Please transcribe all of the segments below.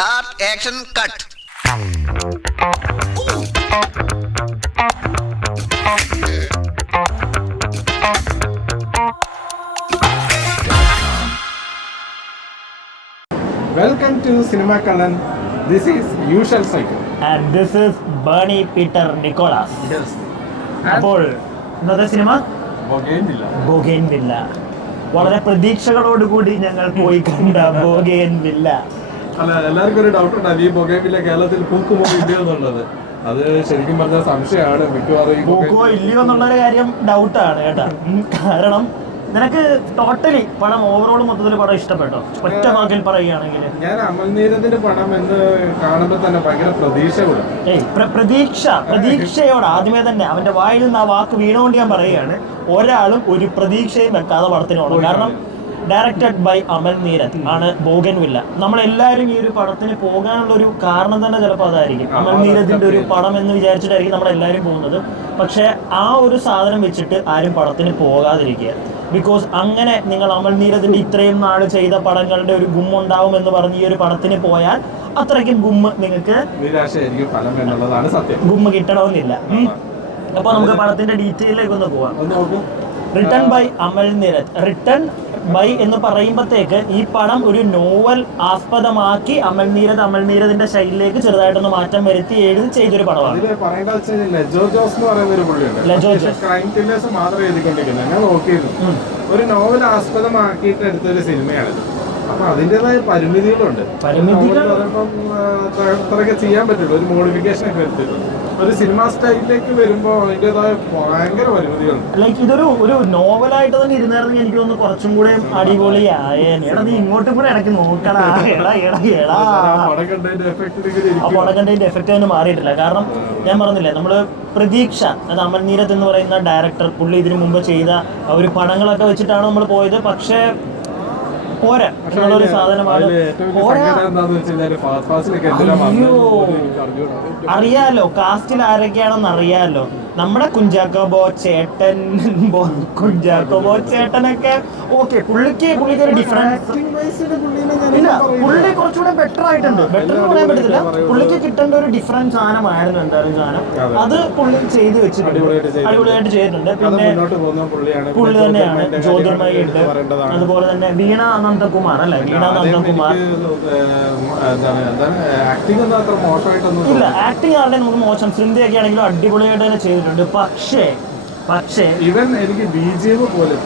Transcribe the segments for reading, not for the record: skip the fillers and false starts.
Start action cut. Welcome to Cinema Kannan. This is Usual Cycle. And this is Bernie Peter Nicholas. Yes. അപ്പോൾ ഇന്നത്തെ cinema ബൊഗെയിൻവില്ല. വളരെ പ്രതീക്ഷകളോടുകൂടി ഞങ്ങൾ പോയി കണ്ട ബൊഗെയിൻവില്ല. അല്ല, എല്ലാവർക്കും ഒരു ഡൗട്ട് ഉണ്ടാവും ഈ ബൊഗെയിൻവില്ല കേരളത്തിൽ പൂക്കുമോ ഇല്ലയോ എന്നുള്ളത്. അത് ശരിക്കും പറഞ്ഞ സംശയമാണ്. മിക്കവാറും പൂക്കോ ഇല്ലയോ എന്നുള്ളൊരു കാര്യം ഡൗട്ടാണ് കേട്ടോ. കാരണം നിനക്ക് ടോട്ടലി പടം ഓവറോൾ മൊത്തത്തിൽ പടം ഇഷ്ടപ്പെട്ടോ? ഒറ്റ വാക്കിൽ പറയുകയാണെങ്കിൽ ഞാൻ അമൽനീരത്തിന്റെ പടം എന്ന് കാണുമ്പോൾ തന്നെ ഭയങ്കര പ്രതീക്ഷയോട് ആദ്യമേ തന്നെ അവന്റെ വായിൽ നിന്ന് ആ വാക്ക് വീണുകൊണ്ട് ഞാൻ പറയുകയാണ്, ഒരാളും ഒരു പ്രതീക്ഷയും വെക്കാതെ പടത്തിനോട്. കാരണം ഡയറക്റ്റഡ് ബൈ അമൽ നീരദ് ആണ് ബൊഗെയിൻവില്ല. നമ്മളെല്ലാവരും ഈ ഒരു പടത്തിന് പോകാനുള്ള ഒരു കാരണം തന്നെ ചിലപ്പോൾ അതായിരിക്കും. അമൽ നീരദിന്റെ ഒരു പടം എന്ന് വിചാരിച്ചിട്ടായിരിക്കും നമ്മളെല്ലാവരും പോകുന്നത്. പക്ഷെ ആ ഒരു സാധനം വെച്ചിട്ട് ആരും പടത്തിന് പോകാതിരിക്കുക. ബിക്കോസ് അങ്ങനെ നിങ്ങൾ അമൽ നീരദിന്റെ ഇത്രയും നാൾ ചെയ്ത പടങ്ങളുടെ ഒരു ഗുമ്മുണ്ടാവും എന്ന് പറഞ്ഞ് ഈ ഒരു പടത്തിന് പോയാൽ അത്രയ്ക്കും ഗുമ്മ് നിങ്ങൾക്ക് ഗുമ്മ് കിട്ടണമെന്നില്ല. അപ്പൊ നമുക്ക് പടത്തിന്റെ ഡീറ്റെയിലേക്ക് ഒന്ന് പോവാം. Written by Amal Neerad. Written by എന്ന് പറയുമ്പോഴത്തേക്ക് ഈ പടം ഒരു നോവൽ ആസ്പദമാക്കി അമൽ നീരദിന്റെ ശൈലിയിലേക്ക് ചെറുതായിട്ടൊന്ന് മാറ്റം വരുത്തി എഴുതി ചെയ്തൊരു പടമാണ്. ഒരു നോവൽ ആസ്പദമാക്കിയിട്ട് എടുത്തൊരു സിനിമയാണിത്. അപ്പൊ അതിന്റേതായ പരിമിതികളുണ്ട്. അത്രയൊക്കെ ചെയ്യാൻ പറ്റുള്ളൂ. ഒരു മോഡിഫിക്കേഷൻ ഒക്കെ എടുത്തിട്ടുണ്ട്. ഒരു സിനിമ സ്റ്റൈലിലേക്ക് വരുമ്പോൾ അതിൻ്റെതായ ഭയങ്കര പരിമിതികളുണ്ട്. ലൈക്ക് ഇതൊരു നോവലായിട്ട് തന്നെ ഇരുന്നായിരുന്നെങ്കിൽ എനിക്ക് തോന്നുന്നു കുറച്ചും കൂടെ അടിപൊളിയായേനെ. എടാ നീ ഇങ്ങോട്ടും കൂടെ ഇടയ്ക്ക് നോക്കടാ. പടം കണ്ടതിന്റെ എഫക്റ്റ് ഒന്നും മാറിയിട്ടില്ല. കാരണം ഞാൻ പറഞ്ഞില്ലേ, നമ്മള് പ്രതീക്ഷ, അത് അമൽ നീരദ് എന്ന് പറയുന്ന ഡയറക്ടർ, പുള്ളി ഇതിനു മുമ്പ് ചെയ്ത ഒരു പടങ്ങളൊക്കെ വെച്ചിട്ടാണ് നമ്മൾ പോയത്. പക്ഷേ പോരാ എന്നുള്ളൊരു സാധനമാണ്. അറിയാലോ കാസ്റ്റിൽ ആരൊക്കെയാണെന്ന് അറിയാലോ. നമ്മുടെ കുഞ്ചാക്കോ ചേട്ടനൊക്കെ ഓക്കെ, പുള്ളിക്ക് ഒരു ഡിഫറൻസ് ഇല്ല. പുള്ളി കുറച്ചുകൂടെ ബെറ്റർ ആയിട്ടുണ്ട്. ബെറ്റർ എന്ന് പറയാൻ പറ്റത്തില്ല, പുള്ളിക്ക് കിട്ടേണ്ട ഒരു ഡിഫറൻസ് സാധനമായിരുന്നു എന്തായാലും സാധനം. അത് പുള്ളി ചെയ്ത് വെച്ചിട്ടുണ്ട്, അടിപൊളിയായിട്ട് ചെയ്തിട്ടുണ്ട്. പിന്നെ പുള്ളി തന്നെയാണ്. ജ്യോതിർമയി ഉണ്ട്, അതുപോലെ തന്നെ വീണ നന്ദകുമാർ അല്ലെ, വീണ നന്ദകുമാർ. ഇല്ല, ആക്ടിങ് ആരുടെ നമുക്ക് മോശം, സിന്ധ്യയൊക്കെ ആണെങ്കിലും അടിപൊളിയായിട്ട് തന്നെ ചെയ്തിട്ടുണ്ട്. പക്ഷേ ഇവൻ എനിക്ക് BGM പോലെ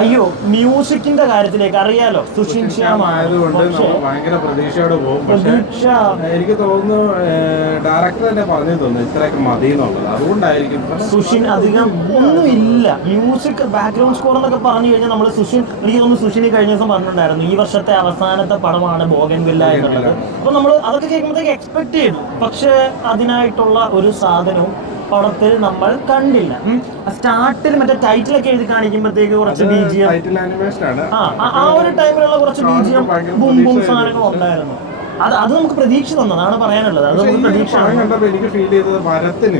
അയ്യോ മ്യൂസിക്കിന്റെ കാര്യത്തിലേക്ക് അറിയാലോ, സുഷിൻ ശ്യാം ആയതുകൊണ്ട് ഭയങ്കര പ്രതീക്ഷയോടെ പോകും. പക്ഷെ എനിക്ക് തോന്നുന്നു ഡയറക്ടർ തന്നെ പറഞ്ഞു തോന്നുന്നു ഇത്രയൊക്കെ മതി എന്നുള്ളത്. അതുകൊണ്ടായിരിക്കും സുഷിൻ അധികം ഒന്നുമില്ല. മ്യൂസിക് ബാക്ക്ഗ്രൗണ്ട് സ്കോർ എന്നൊക്കെ പറഞ്ഞു കഴിഞ്ഞാൽ നമ്മൾ എനിക്ക് തോന്നുന്നു സുഷിന് കഴിഞ്ഞ ദിവസം പറഞ്ഞിട്ടുണ്ടായിരുന്നു ഈ വർഷത്തെ അവസാനത്തെ പടമാണ് ബൊഗെയിൻവില്ല എന്നുള്ളത്. അപ്പൊ നമ്മൾ അതൊക്കെ കേൾക്കുമ്പോഴത്തേക്ക് എക്സ്പെക്ട് ചെയ്തു. പക്ഷെ അതിനായിട്ടുള്ള ഒരു സാധനവും പടത്തിൽ നമ്മൾ കണ്ടില്ല. സ്റ്റാർട്ടിൽ മറ്റേ ടൈറ്റിലൊക്കെ എഴുതി കാണിക്കുമ്പോഴത്തേക്ക് കുറച്ച് BGM, ആ ഒരു ടൈമിലുള്ള കുറച്ച് BGM ബും ബും സാധനങ്ങൾ ഉണ്ടായിരുന്നു. അത് നമുക്ക് പ്രതീക്ഷ തന്നതാണ് പറയാനുള്ളത്. അത് നമുക്ക് പ്രതീക്ഷ എനിക്ക് ഫീൽ ചെയ്തത് വരത്തിന്റെ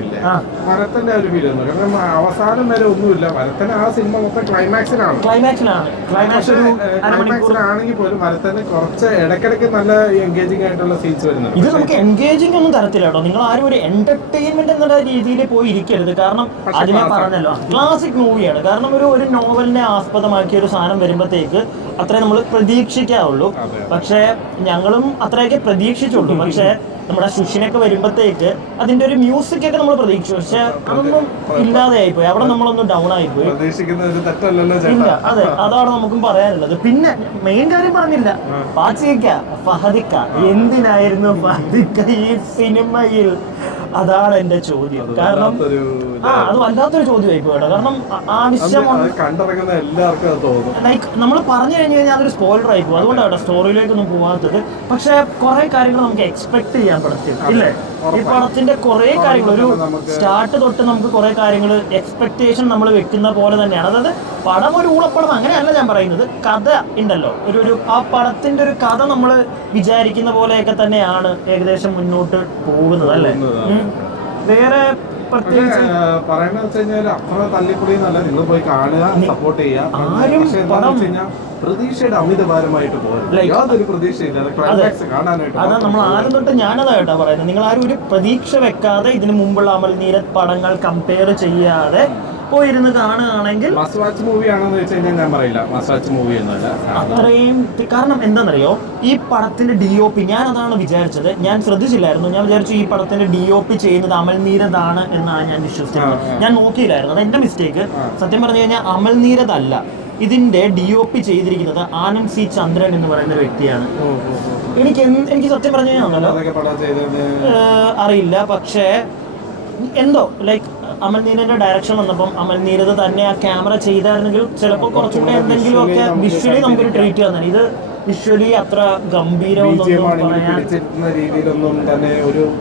ഒരു ഫീൽ തന്നു. കാരണം അവസാനം വരെ ഒന്നുമില്ല. വരത്തിന് ആ സിനിമ മൊത്തം ക്ലൈമാക്സിലാണെങ്കിൽ പോലും വരത്തിന് കുറച്ച് ഇടയ്ക്കിടയ്ക്ക് നല്ല എൻഗേജിംഗ് ആയിട്ടുള്ള സീൻസ് വരുന്നുണ്ട്. ഇത് നമുക്ക് എൻഗേജിംഗ് ഒന്നും തരത്തില്ല കേട്ടോ. നിങ്ങൾ ആരും ഒരു എന്റർടൈൻമെന്റ് എന്നുള്ള രീതിയിൽ പോയി ഇരിക്കരുത്. കാരണം ആദ്യമേ പറഞ്ഞല്ലോ, ക്ലാസിക് മൂവിയാണ്. കാരണം ഒരു നോവലിനെ ആസ്പദമാക്കിയ ഒരു സാധനം വരുമ്പോഴത്തേക്ക് അത്രേ നമ്മൾ പ്രതീക്ഷിക്കാവുള്ളൂ. പക്ഷെ ഞങ്ങളും അത്രയൊക്കെ പ്രതീക്ഷിച്ചുള്ളൂ. പക്ഷെ നമ്മുടെ സുഷിനൊക്കെ വരുമ്പോഴത്തേക്ക് അതിന്റെ ഒരു മ്യൂസിക് ഒക്കെ നമ്മൾ പ്രതീക്ഷിച്ചു. പക്ഷെ അതൊന്നും ഇല്ലാതെ ആയിപ്പോയി. അവിടെ നമ്മളൊന്നും ഡൗൺ ആയിപ്പോയി. ഇല്ല, അതെ, അതാണ് നമുക്കും പറയാനുള്ളത്. പിന്നെ മെയിൻ കാര്യം പറഞ്ഞില്ല, ഫഹദിക്ക എന്തിനായിരുന്നു ഫഹദിക്ക ഈ സിനിമയിൽ? അതാണ് എന്റെ ചോദ്യം. കാരണം അത് വല്ലാത്തൊരു ചോദ്യമായി പോയി കേട്ടോ. കാരണം ആവശ്യം ലൈക്ക് നമ്മൾ പറഞ്ഞു കഴിഞ്ഞു കഴിഞ്ഞാൽ അതൊരു സ്പോയിലർ ആയി പോകും. അതുകൊണ്ടാണ് കേട്ടോ സ്റ്റോറിയിലേക്കൊന്നും പോകാത്തത്. പക്ഷെ കുറെ കാര്യങ്ങൾ നമുക്ക് എക്സ്പെക്ട് ചെയ്യാൻ പറ്റും ഇല്ലേ? ഈ പടത്തിന്റെ കുറെ കാര്യങ്ങൾ ഒരു സ്റ്റാർട്ട് തൊട്ട് നമുക്ക് കുറെ കാര്യങ്ങൾ എക്സ്പെക്ടേഷൻ നമ്മൾ വെക്കുന്ന പോലെ തന്നെയാണ്. അതായത് പടം ഒരു ഊളപ്പടം അങ്ങനെയല്ല ഞാൻ പറയുന്നത്. കഥ ഉണ്ടല്ലോ, ഒരു ആ പടത്തിന്റെ ഒരു കഥ നമ്മൾ വിചാരിക്കുന്ന പോലെയൊക്കെ തന്നെയാണ് ഏകദേശം മുന്നോട്ട് പോകുന്നത് അല്ലേ? വേറെ പ്രത്യേകിച്ച് പറയുന്നത് വെച്ച് കഴിഞ്ഞാൽ അത്ര തല്ലിപ്പൊളി എന്നല്ല, നിങ്ങൾ പോയി കാണുക, സപ്പോർട്ട് ചെയ്യുക. ആരും പക്ഷെ എന്താണെന്ന് വെച്ച് കഴിഞ്ഞാൽ പ്രതീക്ഷയുടെ അമിതഭാരമായിട്ട് പോകും. യാതൊരു പ്രതീക്ഷയില്ല ക്ലൈമാക്സ് കാണാനായിട്ട്. അതാ നമ്മൾ ആരും തൊട്ട് ഞാനതായിട്ടാ പറയുന്നത്. നിങ്ങൾ ആരും ഒരു പ്രതീക്ഷ വെക്കാതെ ഇതിനു മുമ്പുള്ള അമൽ നീരദ് പടങ്ങൾ കമ്പയർ ചെയ്യാതെ പോയിരുന്ന് കാണുകയാണെങ്കിൽ മസ്റ്റ് വാച്ച് മൂവി ആണെന്ന് വെച്ച് കഴിഞ്ഞാൽ ഞാൻ പറയില്ല മസ്റ്റ് വാച്ച് മൂവി എന്നല്ല. അത്രയും കാരണം എന്താണെന്നറിയോ, ഈ പടത്തിന്റെ DOP ഞാൻ അതാണ് വിചാരിച്ചത്. ഞാൻ ശ്രദ്ധിച്ചില്ലായിരുന്നു. ഞാൻ വിചാരിച്ചു ഈ പടത്തിന്റെ DOP ചെയ്യുന്നത് അമൽ നീരദ് ആണ് എന്നാണ് ഞാൻ വിശ്വസിച്ചത്. ഞാൻ നോക്കിയില്ലായിരുന്നു, അത് എന്റെ മിസ്റ്റേക്ക്. സത്യം പറഞ്ഞു കഴിഞ്ഞാൽ അമൽ നീരദ് അല്ല ഇതിന്റെ DOP ചെയ്തിരിക്കുന്നത് ആനന്ദ് സി ചന്ദ്രൻ എന്ന് പറയുന്ന ഒരു വ്യക്തിയാണ്. എനിക്ക് സത്യം പറഞ്ഞു കഴിഞ്ഞാൽ അറിയില്ല, പക്ഷേ എന്തോ ലൈക്ക് അമൽ നീരദിന്റെ ഡയറക്ഷൻ വന്നപ്പം അമൽ നീരദ് തന്നെ ആ ക്യാമറ ചെയ്തായിരുന്നെങ്കിൽ ചിലപ്പോൾ കുറച്ചുകൂടെ എന്തെങ്കിലും ഒക്കെ വിഷ്വലി നമുക്കൊരു ട്രീറ്റ് തന്നെ. ഇത് വിഷ്വലി അത്ര ഗംഭീരമൊന്നും പറയാൻ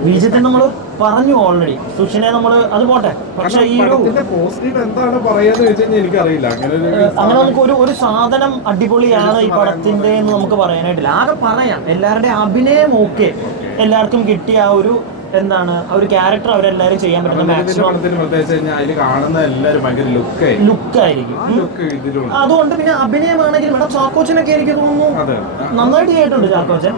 ബീജത്തിൽ നമ്മൾ പറഞ്ഞു ഓൾറെഡി. സുഷിനെ നമ്മൾ അത് പോട്ടെ, പക്ഷെ ഈ ഒരു അങ്ങനെ നമുക്ക് ഒരു സാധനം അടിപൊളിയാണ് ഈ പടത്തിന്റെ എന്ന് നമുക്ക് പറയാനായിട്ടില്ല. ആകെ പറയാം എല്ലാവരുടെയും അഭിനയം ഓക്കെ, എല്ലാവർക്കും കിട്ടിയ ആ ഒരു എന്താണ് ആ ഒരു ക്യാരക്ടർ അവരെല്ലാരും ചെയ്യാൻ പറ്റുന്ന മാക്സിമം ലുക്കായിരിക്കും. അതുകൊണ്ട് പിന്നെ അഭിനയമാണെങ്കിൽ മേഡം ചാക്കോച്ചനൊക്കെ എനിക്ക് തോന്നുന്നു നന്നായിട്ട് ചെയ്തിട്ടുണ്ട് ചാക്കോച്ചൻ.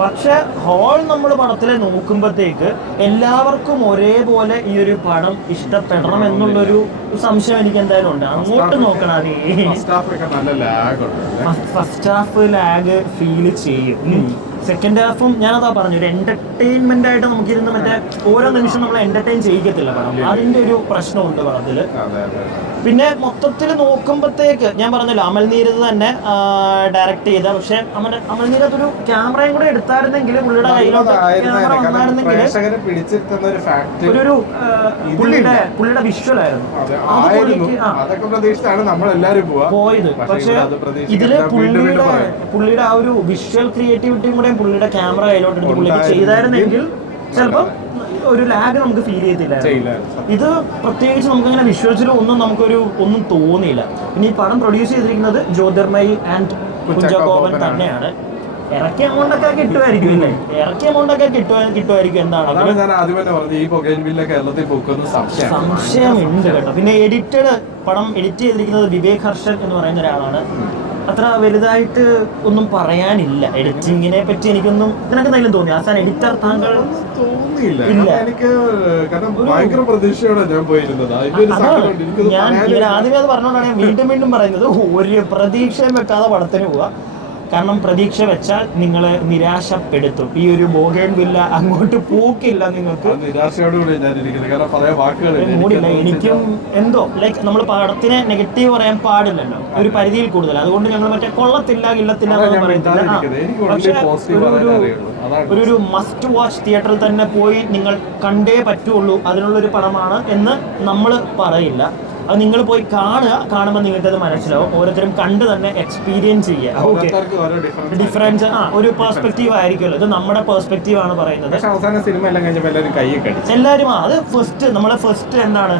പക്ഷെ ഹോൾ നമ്മൾ പടത്തിലെ നോക്കുമ്പോഴത്തേക്ക് എല്ലാവർക്കും ഒരേപോലെ ഈ ഒരു പടം ഇഷ്ടപ്പെടണം എന്നുള്ളൊരു സംശയം എനിക്ക് എന്തായാലും ഉണ്ട്. അങ്ങോട്ട് നോക്കണം. ഫസ്റ്റ് ഹാഫ് ലാഗ് ഫീൽ ചെയ്യും. സെക്കൻഡ് ഹാഫും ഞാനതാ പറഞ്ഞു, ഒരു എന്റർടൈൻമെന്റ് ആയിട്ട് നമുക്കിരുന്ന് മറ്റേ ഓരോ നിമിഷം നമ്മൾ എന്റർടൈൻ ചെയ്യിക്കത്തില്ല പടം. അതിന്റെ ഒരു പ്രശ്നമുണ്ട് പടത്തില്. പിന്നെ മൊത്തത്തിൽ നോക്കുമ്പോഴത്തേക്ക് ഞാൻ പറഞ്ഞല്ലോ അമൽ നീരദ് തന്നെ ഡയറക്ട് ചെയ്ത, പക്ഷെ അമൽ നീരദ് ഒരു ക്യാമറയും കൂടെ എടുത്തായിരുന്നെങ്കിൽ പുള്ളിയുടെ കയ്യിലോട്ട് ക്യാമറ വന്നായിരുന്നെങ്കിൽ ഒരു പുള്ളിയുടെ വിഷ്വൽ ആയിരുന്നു പോയത്. പക്ഷെ ഇതില് പുള്ളിയുടെ ആ ഒരു വിഷ്വൽ ക്രിയേറ്റിവിറ്റിയും കൂടെ പുള്ളിയുടെ ക്യാമറ കയ്യിലോട്ട് എടുത്ത് പുള്ളിക്ക് ചെയ്തായിരുന്നെങ്കിൽ ചിലപ്പോൾ ഒരു ലാഗ് നമുക്ക് ഫീൽ ചെയ്തില്ല. ഇത് പ്രത്യേകിച്ച് നമുക്കങ്ങനെ വിഷ്വൽസിൽ ഒന്നും തോന്നിയില്ല. പിന്നെ ഈ പടം പ്രൊഡ്യൂസ് ചെയ്തിരിക്കുന്നത് ജ്യോതിർമയി ആൻഡ് കുഞ്ചാക്കോവൻ തന്നെയാണ്. ഇറക്കിയ എമൗണ്ടൊക്കെ കിട്ടുമായിരിക്കും അല്ലേ? ഇറക്കിയ എമൗണ്ടൊക്കെ കിട്ടുമായിരിക്കും. എന്താണ് സംശയമുണ്ട് കേട്ടോ. പിന്നെ പടം എഡിറ്റ് ചെയ്തിരിക്കുന്നത് വിവേക് ഹർഷൻ എന്ന് പറയുന്ന ഒരാളാണ്. അത്ര വലുതായിട്ട് ഒന്നും പറയാനില്ല എഡിറ്റിങ്ങിനെ പറ്റി. എനിക്കൊന്നും ഇതിനൊക്കെ എന്തെങ്കിലും തോന്നി അവസാനം എഡിറ്റർ താങ്കൾ തോന്നിയില്ല. എനിക്ക് ഭയങ്കര പ്രതീക്ഷയോടെ ഞാൻ പോയിരുന്നത്. ഞാൻ ആദ്യമേ അത് പറഞ്ഞുകൊണ്ടാണ് വീണ്ടും പറയുന്നത്, ഒരു പ്രതീക്ഷയും വെക്കാതെ പടത്തിന് പോവാ. കാരണം പ്രതീക്ഷ വെച്ചാൽ നിങ്ങളെ നിരാശപ്പെടുത്തും. ഈ ഒരു ബോഗൻവില്ല അങ്ങോട്ട് പോക്കില്ല നിങ്ങൾക്ക്. മൂടില്ല. എനിക്കും എന്തോ ലൈക്ക് നമ്മൾ പടത്തിനെ നെഗറ്റീവ് പറയാൻ പാടില്ലല്ലോ, ഒരു പരിധിയിൽ കൂടുതൽ. അതുകൊണ്ട് ഞങ്ങൾ മറ്റേ കൊള്ളത്തില്ല ഇല്ലത്തില്ല എന്നൊന്നും പറയത്തില്ല. പക്ഷെ ഒരു മസ്റ്റ് വാച്ച് തിയേറ്ററിൽ തന്നെ പോയി നിങ്ങൾ കണ്ടേ പറ്റുള്ളൂ, അതിനുള്ളൊരു പടമാണ് എന്ന് നമ്മൾ പറയില്ല. അത് നിങ്ങൾ പോയി കാണുമ്പോൾ നിങ്ങൾക്ക് അത് മനസ്സിലാവും. ഓരോരുത്തരും കണ്ട് തന്നെ എക്സ്പീരിയൻസ് ചെയ്യുക. ഓക്കെ, ഡിഫറൻസ് ഒരു പെർസ്പെക്റ്റീവ് ആയിരിക്കുമല്ലോ. ഇത് നമ്മുടെ പെർസ്പെക്റ്റീവ് ആണ് പറയുന്നത്. എല്ലാവരും അത് ഫസ്റ്റ് എന്താണ്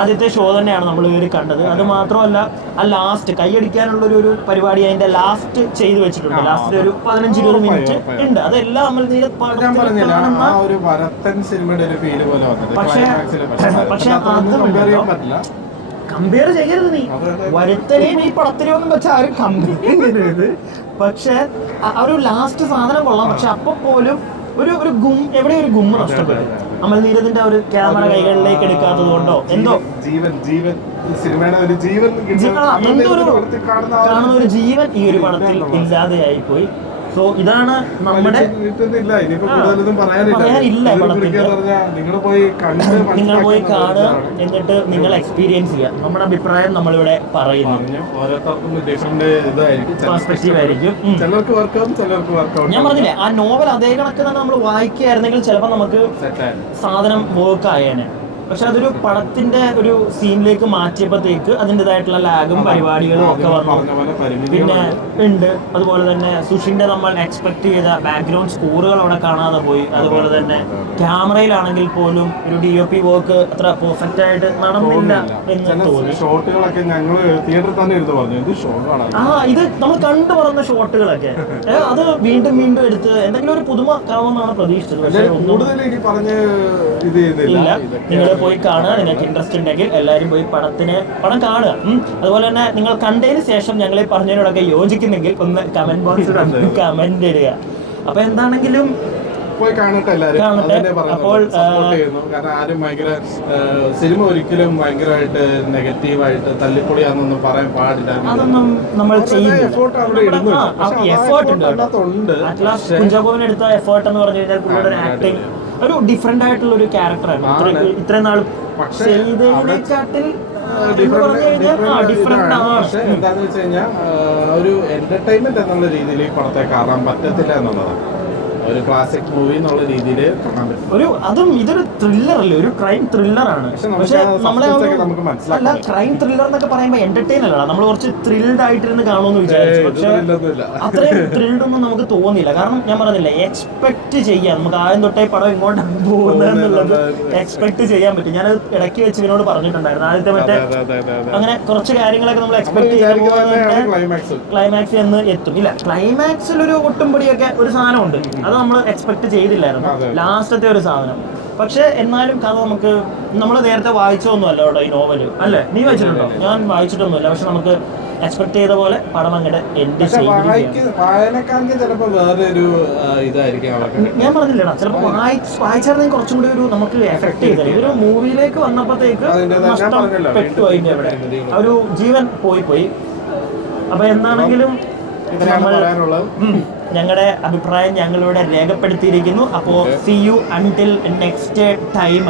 ആദ്യത്തെ ഷോ തന്നെയാണ് നമ്മൾ ഇവർ കണ്ടത്. അത് മാത്രമല്ല ആ ലാസ്റ്റ് കൈയടിക്കാനുള്ള ഒരു പരിപാടി അതിന്റെ ലാസ്റ്റ് ചെയ്തു വെച്ചിട്ടുണ്ട്. ലാസ്റ്റ് ഒരു 15-20 മിനിറ്റ് ഉണ്ട്. അതെല്ലാം അമൽ നീരദ് പക്ഷെ കമ്പയർ ചെയ്യരുത്. നീ വരുത്തനെയും ഈ പടത്തിനെയും ഒന്നും വെച്ചാൽ ആരും കമ്പയർ ചെയ്യരുത്. പക്ഷെ ആ ഒരു ലാസ്റ്റ് സാധനം കൊള്ളാം. പക്ഷെ അപ്പൊ പോലും ഒരു എവിടെ ഒരു ഗുമ്മ നഷ്ടപ്പെട്ടു. അമൽ നീരദിന്റെ ഒരു ക്യാമറ കൈകളിലേക്ക് എടുക്കാത്തത് കൊണ്ടോ എന്തോ കാണുന്ന ഒരു ജീവൻ ഈ ഒരു പടത്തിൽ ഇല്ലാതെയായി പോയി. സോ ഇതാണ് നമ്മുടെ പറയാനില്ല പടത്തിന്റെ. നിങ്ങൾ പോയി കാണുക, എന്നിട്ട് നിങ്ങൾ എക്സ്പീരിയൻസ് ചെയ്യുക. നമ്മുടെ അഭിപ്രായം നമ്മളിവിടെ പറയുന്നു. പെർസ്പെക്റ്റീവ് ആയിരിക്കും. ഞാൻ പറഞ്ഞില്ലേ ആ നോവൽ അതേ കണക്ക് തന്നെ നമ്മൾ വായിക്കുകയായിരുന്നെങ്കിൽ ചിലപ്പോൾ നമുക്ക് സാധനം വർക്ക് ആയേനെ. പക്ഷെ അതൊരു പടത്തിന്റെ ഒരു സീനിലേക്ക് മാറ്റിയപ്പോഴത്തേക്ക് അതിൻ്റെതായിട്ടുള്ള ലാഗും പരിപാടികളും ഒക്കെ വന്നു. പിന്നെ ഉണ്ട് അതുപോലെ തന്നെ സുഷിന്റെ നമ്മൾ എക്സ്പെക്ട് ചെയ്ത ബാക്ക്ഗ്രൗണ്ട് സ്കോറുകൾ അവിടെ കാണാതെ പോയി. അതുപോലെ തന്നെ ക്യാമറയിലാണെങ്കിൽ പോലും ഒരു DOP വർക്ക് അത്ര പെർഫെക്റ്റ് ആയിട്ട് നടന്നില്ല എന്ന് തോന്നി. ഇത് നമ്മൾ കണ്ടു പറഞ്ഞ ഷോട്ടുകളൊക്കെ അത് വീണ്ടും എടുത്ത് എന്തെങ്കിലും ഒരു പുതുമ കാണുമെന്നാണ് പ്രതീക്ഷിച്ചത്. പക്ഷേ ഒന്നും ഇല്ല. നിങ്ങൾ പോയി കാണുക. നിങ്ങൾക്ക് ഇൻട്രസ്റ്റ് ഉണ്ടെങ്കിൽ എല്ലാവരും പോയി പടം കാണുക. അതുപോലെ തന്നെ നിങ്ങൾ കണ്ടതിന് ശേഷം ഞങ്ങൾ ഈ പറഞ്ഞതിനോടൊക്കെ യോജിക്കുന്നെങ്കിൽ ഒന്ന് കമന്റ് ബോക്സിൽ കമന്റ് ഇടുക. അപ്പൊ എന്താണെങ്കിലും പോയി കാണട്ടെ എല്ലാവരും. അപ്പോൾ കാരണം ആരും ഭയങ്കര സിനിമ ഒരിക്കലും ഭയങ്കരമായിട്ട് നെഗറ്റീവായിട്ട് തല്ലിപ്പൊളിയാണെന്നൊന്നും പറയാൻ പാടില്ല. അതൊന്നും നമ്മൾ എഫോർട്ട് അവിടെ ഇടുന്നുണ്ട്. കുഞ്ചാക്കോവിന് എടുത്ത എഫേർട്ട് എന്ന് പറഞ്ഞു കഴിഞ്ഞാൽ പുള്ളിയുടെ ഒരു ആക്ടിങ് ഒരു ഡിഫറെന്റ് ആയിട്ടുള്ള ഒരു ക്യാരക്ടറാണ്. ഇത്രയും നാൾ ചെയ്തതിനെക്കാട്ടിൽ ഡിഫറെന്റ് ആണ്. പക്ഷെ എന്താന്ന് വെച്ച് കഴിഞ്ഞാൽ ഒരു എന്റർടൈൻമെന്റ് എന്നുള്ള രീതിയിൽ ഈ പടത്തെ കാണാൻ പറ്റത്തില്ല എന്നുള്ളതാണ്. ഒരു ക്ലാസിക് മൂവി എന്നുള്ള രീതിയിൽ കാണാൻ പറ്റും. അതും ഇതൊരു ത്രില്ലർ അല്ലേ, ഒരു ക്രൈം ത്രില്ലറാണ്. പക്ഷെ നമ്മളെ അല്ല, ക്രൈം ത്രില്ലർ എന്നൊക്കെ പറയുമ്പോൾ എന്റർടൈൻ അല്ല, നമ്മൾ കുറച്ച് ത്രിൽഡ് ആയിട്ടിരുന്ന് കാണുമെന്ന് വിചാരിച്ചു. പക്ഷെ അത്രയും ത്രിൽഡ് ഒന്നും നമുക്ക് തോന്നിയില്ല. കാരണം ഞാൻ പറഞ്ഞില്ല, എക്സ്പെക്ട് ചെയ്യാം. നമുക്ക് ആദ്യം തൊട്ടേ പടം ഇങ്ങോട്ടാണ് പോകുന്നതെന്നുള്ളത് എക്സ്പെക്ട് ചെയ്യാൻ പറ്റും. ഞാൻ ഇടയ്ക്ക് വെച്ച് ഇവനോട് പറഞ്ഞിട്ടുണ്ടായിരുന്നു ആദ്യത്തെ മറ്റേ അങ്ങനെ കുറച്ച് കാര്യങ്ങളൊക്കെ നമ്മൾ എക്സ്പെക്ട് ചെയ്യുമ്പോൾ ക്ലൈമാക്സ് എന്ന് എത്തും. ഇല്ല, ക്ലൈമാക്സിൽ ഒരു ഒട്ടുംപൊടിയൊക്കെ ഒരു സാധനമുണ്ട്, അത് നമ്മൾ എക്സ്പെക്ട് ചെയ്തില്ലായിരുന്നു ലാസ്റ്റത്തെ ഒരു സാധനം. പക്ഷെ എന്നാലും കഥ നമുക്ക് നമ്മൾ നേരത്തെ വായിച്ചൊന്നുമല്ല കേട്ടോ ഈ നോവല്. അല്ലേ, നീ വായിച്ചിട്ടുണ്ടോ? ഞാൻ വായിച്ചിട്ടൊന്നുമില്ല. പക്ഷെ നമുക്ക് എക്സ്പെക്ട് ചെയ്ത പോലെ പടം അങ്ങോട്ട് എൻഡ് ചെയ്യും. ഞാൻ പറഞ്ഞില്ലടാ, ചിലപ്പോൾ വായിച്ചായിരുന്നെങ്കിൽ കുറച്ചും കൂടി ഒരു നമുക്ക് എഫക്ട് ചെയ്തത്. ഒരു മൂവിയിലേക്ക് വന്നപ്പോഴത്തേക്ക് നഷ്ടപ്പെട്ടു. അതിന്റെ അവിടെ ഒരു ജീവൻ പോയി. അപ്പൊ എന്താണെങ്കിലും ഞങ്ങളുടെ അഭിപ്രായം ഞങ്ങളിവിടെ രേഖപ്പെടുത്തിയിരിക്കുന്നു. അപ്പോൾ C U until next time.